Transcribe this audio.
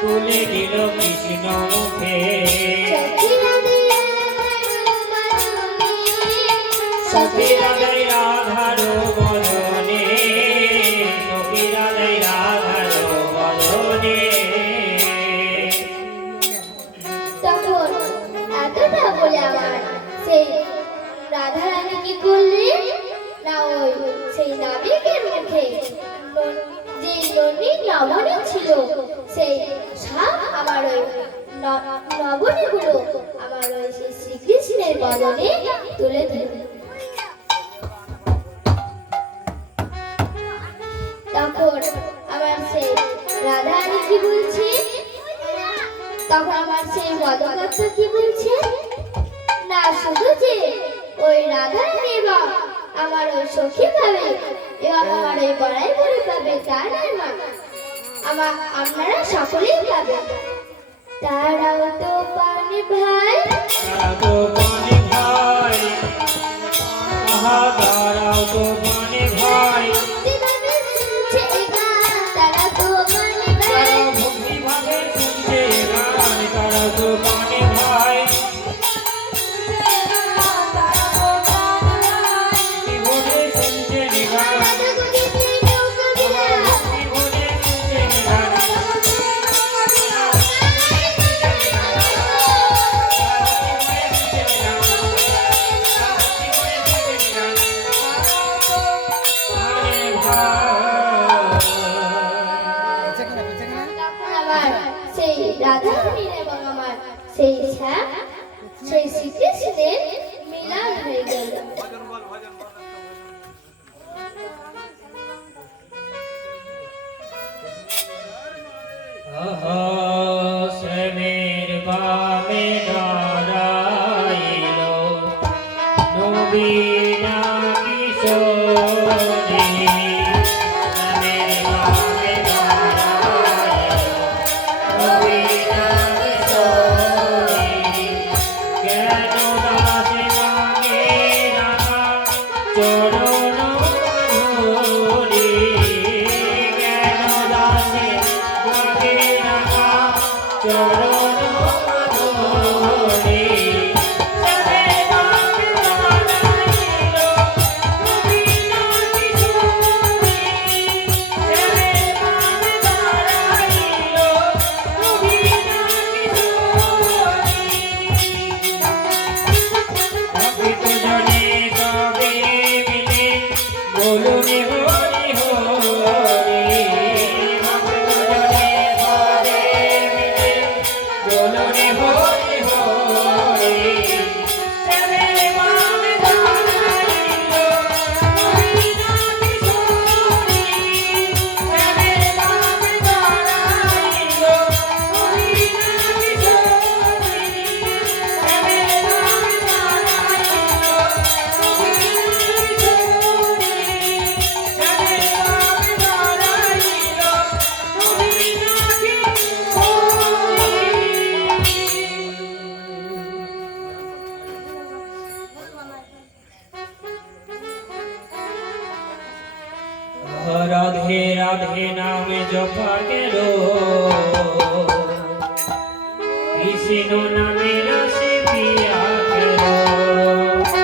তুলে দিল কৃষ্ণ মুখে সখীরা দেয় রাধার বদনে সখীরা দেয় রাধার বদনে। তখন এতটা বলে আমার সেই রাধারানী কি করলে না ওই সেই নাবিকের মুখে যে ননী লবণী ছিল সেই সাপ আমার ওই লবণীগুলো আমার ওই সেই শ্রীকৃষ্ণের বদনে তুলে দিল। তখন আমার সেই রাধারানী কি বলছে, তখন আমার সেই বদকর্তা কি বলছে না শুধু যে ওই রাধারানী এবং আমার ওই সখী পাবে এবং আমার ওই বড়াই করে পাবে তার মা আপনারা সকলেই পাবেন। তারাও তো পানি ভাই তারাও তো পানি ভাই আহা তারাও তো পানি ভাই তারা তো পানি ভাই ভক্তি ভাবে শুনছে গান তারাও তো পানি ভাই কি বলে শুনছে গান সেই রাধারানীর এবং আমার সেই শ্যাম সেই শ্রীকৃষ্ণের মিলন হয়ে গেল। শ্যামের বামে দাঁড়াইল নবীনা কিশোরী শ্যামের বামে দাঁড়াইল নবীনা কিশোরী কেন দাসে মাগে রাখা চরণ ধরি কেন দাসে মাগে রাখা চরণ ধরি শ্যামের বামে দাঁড়াইল নবীনা কিশোরী শ্যামের বামে দাঁড়াইল নবীনা কিশোরী অপিত জনে সবে মিলে বলুন হরি হরি অপিত জনে সবে মিলে বলুন হরি হরি শ্যামের বামে দাঁড়াইল নবীনা কিশোরী শ্যামের বামে দাঁড়াইল নবীনা কিশোরী শ্যামের বামে রাধে রাধে নামে জপা গেল কৃষ্ণ নামে